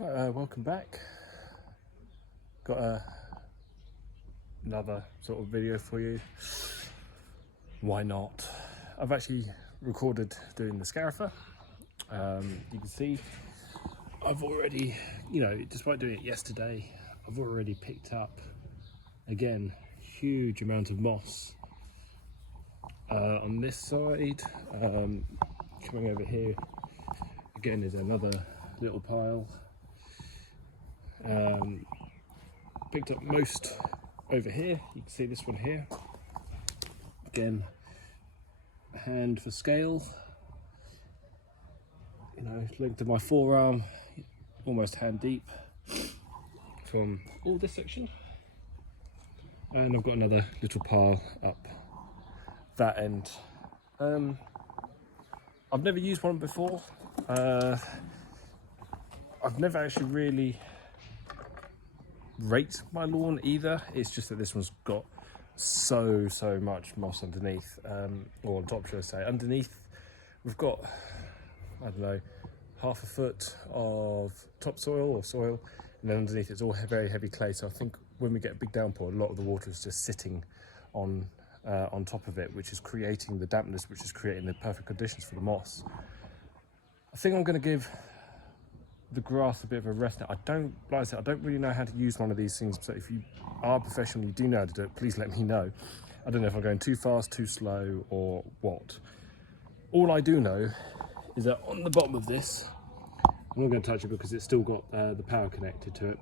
Welcome back. Got another sort of video for you. Why not? I've actually recorded doing the scarifer. You can see I've already, despite doing it yesterday, I've already picked up, again, huge amount of moss. On this side, coming over here, again, there's another little pile. Picked up most over here. You can see this one here. Again, hand for scale. Length of my forearm, almost hand deep from all this section. And I've got another little pile up that end. I've never used one before. I've never actually really raked my lawn either. It's just that this one's got so much moss underneath, or on top, should I say. Underneath we've got, I don't know, half a foot of topsoil or soil, and then underneath it's all very heavy clay. So I think when we get a big downpour, a lot of the water is just sitting on top of it, which is creating the dampness, which is creating the perfect conditions for the moss. I think I'm going to give the grass a bit of a rest now. I don't really know how to use one of these things, so if you are professional, you do know how to do it, please let me know. I don't know if I'm going too fast, too slow, or what. All I do know is that on the bottom of this, I'm not going to touch it because it's still got the power connected to it,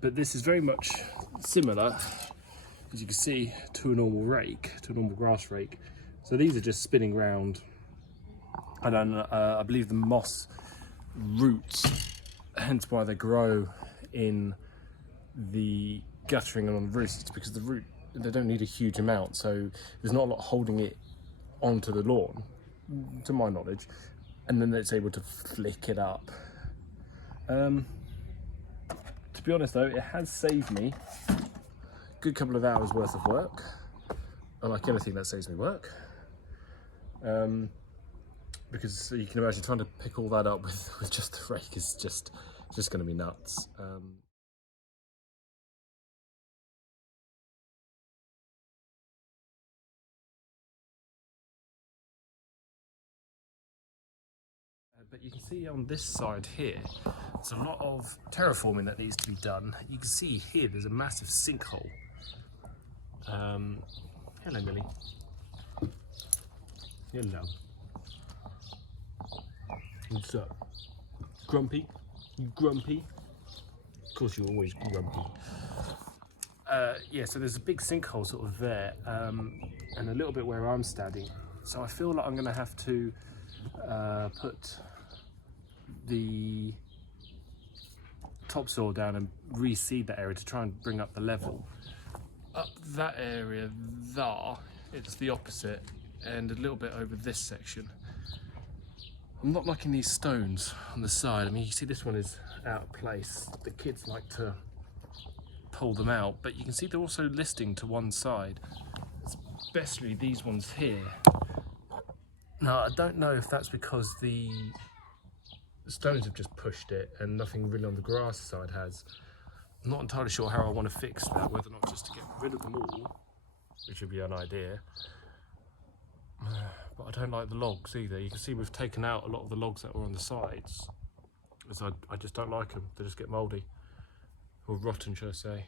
but this is very much similar, as you can see, to a normal rake, to a normal grass rake. So these are just spinning round, and then I believe the moss roots, hence why they grow in the guttering and on the roots. It's because they don't need a huge amount, so there's not a lot holding it onto the lawn, to my knowledge, and then it's able to flick it up. To be honest though, it has saved me a good couple of hours worth of work. I like anything that saves me work. Because you can imagine trying to pick all that up with just the rake is just going to be nuts. But you can see on this side here, there's a lot of terraforming that needs to be done. You can see here there's a massive sinkhole. Hello, Millie. Hello. What's up? Grumpy? You grumpy? Of course, you're always grumpy. Yeah, so there's a big sinkhole sort of there, and a little bit where I'm standing. So I feel like I'm going to have to put the topsoil down and reseed that area to try and bring up the level. Up that area there, it's the opposite, and a little bit over this section. I'm not liking these stones on the side. I mean, you see this one is out of place. The kids like to pull them out, but you can see they're also listing to one side, especially these ones here. Now, I don't know if that's because the stones have just pushed it and nothing really on the grass side has. I'm not entirely sure how I want to fix that, whether or not just to get rid of them all, which would be an idea. But I don't like the logs either. You can see we've taken out a lot of the logs that were on the sides, as I just don't like them. They just get mouldy, or rotten, should I say.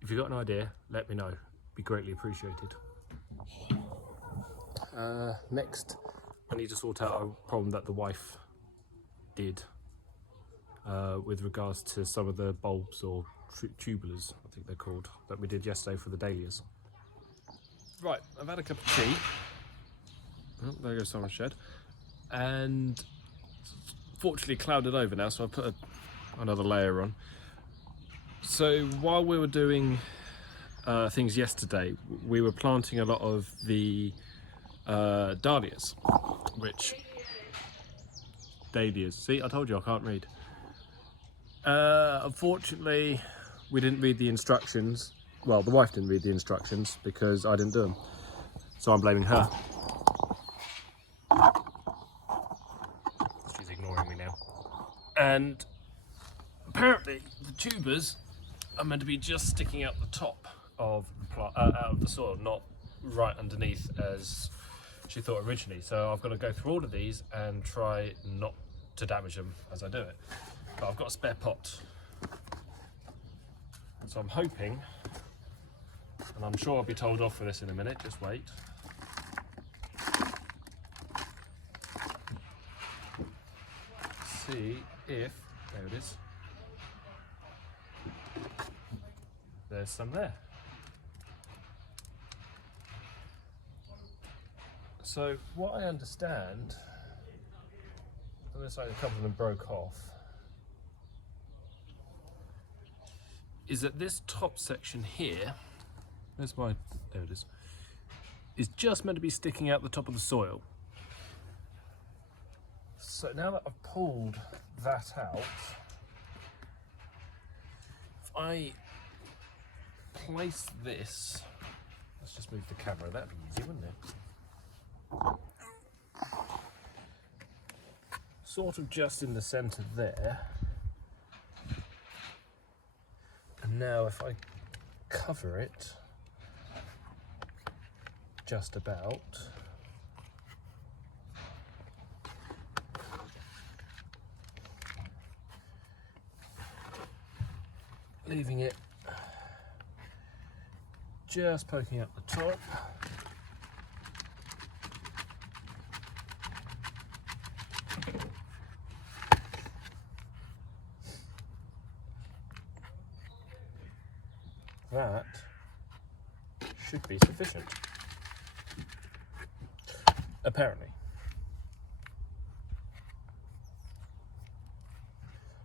If you've got an idea, let me know. It'd be greatly appreciated. Next, I need to sort out a problem that the wife did with regards to some of the bulbs, or tubulars, I think they're called, that we did yesterday for the Dahlias. Right, I've had a cup of tea. Oh, there goes someone's shed. And fortunately clouded over now, so I put another layer on. So while we were doing things yesterday, we were planting a lot of the Dahlias, Dahlias. See, I told you I can't read. Unfortunately, we didn't read the instructions. Well, the wife didn't read the instructions because I didn't do them. So I'm blaming her. She's ignoring me now. And apparently the tubers are meant to be just sticking out the top of the plant, out of the soil, not right underneath as she thought originally. So I've got to go through all of these and try not to damage them as I do it. But I've got a spare pot, so I'm hoping, and I'm sure I'll be told off for this in a minute, just wait. See if, there it is, there's some there. So what I understand, unless like a couple of them broke off, is that this top section here, there's my, there it is just meant to be sticking out the top of the soil. So now that I've pulled that out, if I place this, let's just move the camera, that'd be easy, wouldn't it? Sort of just in the centre there. And now if I cover it just about, leaving it just poking up the top. That should be sufficient, apparently. I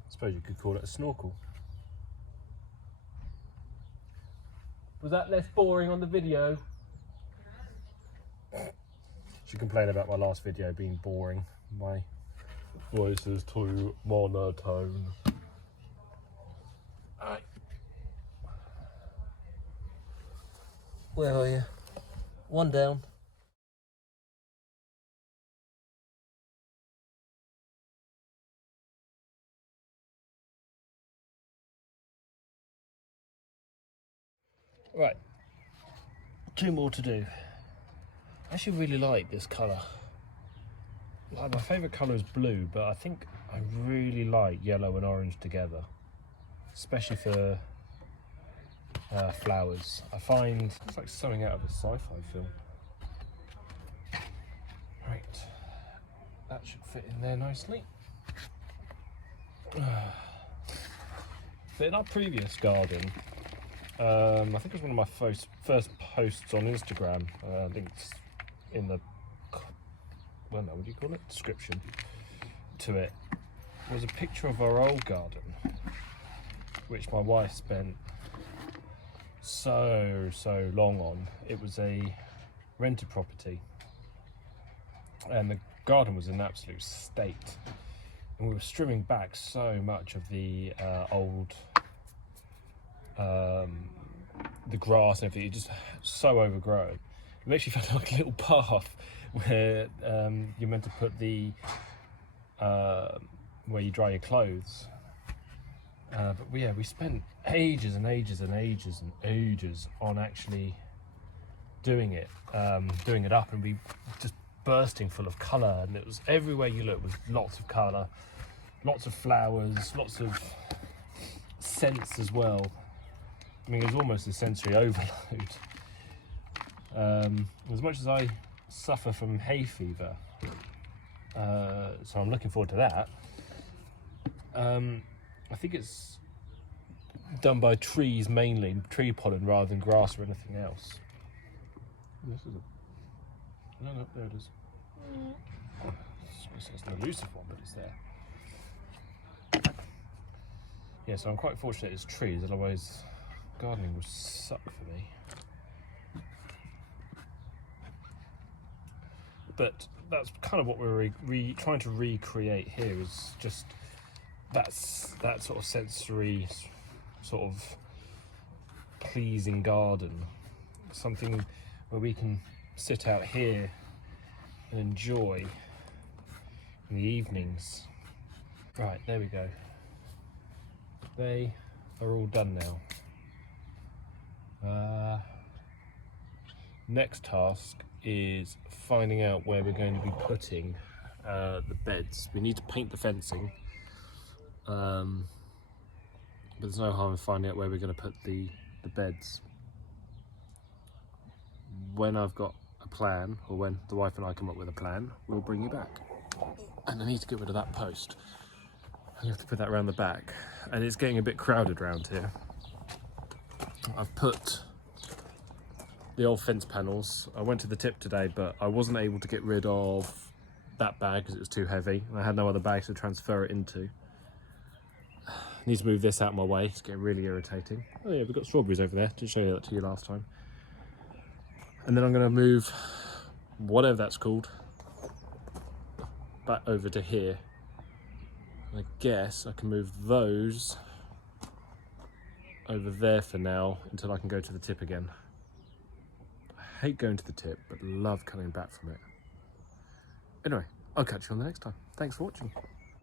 suppose you could call it a snorkel. Was that less boring on the video? She complained about my last video being boring. My voice is too monotone. Alright. Where are you? One down. Right, two more to do. I actually really like this colour. Like, my favourite colour is blue, but I think I really like yellow and orange together, especially for flowers. I find it's like something out of a sci-fi film. Right, that should fit in there nicely. But in our previous garden, I think it was one of my first posts on Instagram. I think it's in the, well, no, what do you call it? Description to it. Was a picture of our old garden, which my wife spent so long on. It was a rented property, and the garden was in an absolute state. And we were trimming back so much of the old. The grass and everything, just so overgrown. We actually found like a little path where you're meant to put the where you dry your clothes. But yeah, we spent ages and ages and ages and ages on actually doing it up, and we just bursting full of colour, and it was everywhere you look was lots of colour, lots of flowers, lots of scents as well. I mean, it was almost a sensory overload. As much as I suffer from hay fever, so I'm looking forward to that. I think it's done by trees mainly, tree pollen rather than grass or anything else. This is a... No, there it is. It's an elusive one, but it's there. Yeah, so I'm quite fortunate it's trees, otherwise gardening would suck for me. But that's kind of what we're trying to recreate here, is just that sort of sensory, sort of pleasing garden. Something where we can sit out here and enjoy in the evenings. Right, there we go. They are all done now. Next task is finding out where we're going to be putting the beds. We need to paint the fencing, but there's no harm in finding out where we're going to put the beds. When I've got a plan, or when the wife and I come up with a plan, we'll bring you back. And I need to get rid of that post. I have to put that around the back, and it's getting a bit crowded around here. I've put the old fence panels. I went to the tip today, but I wasn't able to get rid of that bag because it was too heavy. I had no other bags to transfer it into. I need to move this out of my way. It's getting really irritating. Oh yeah, we've got strawberries over there. Didn't show you that to you last time. And then I'm going to move whatever that's called back over to here. I guess I can move those over there for now until I can go to the tip again. I hate going to the tip, but love coming back from it. Anyway, I'll catch you on the next time. Thanks for watching.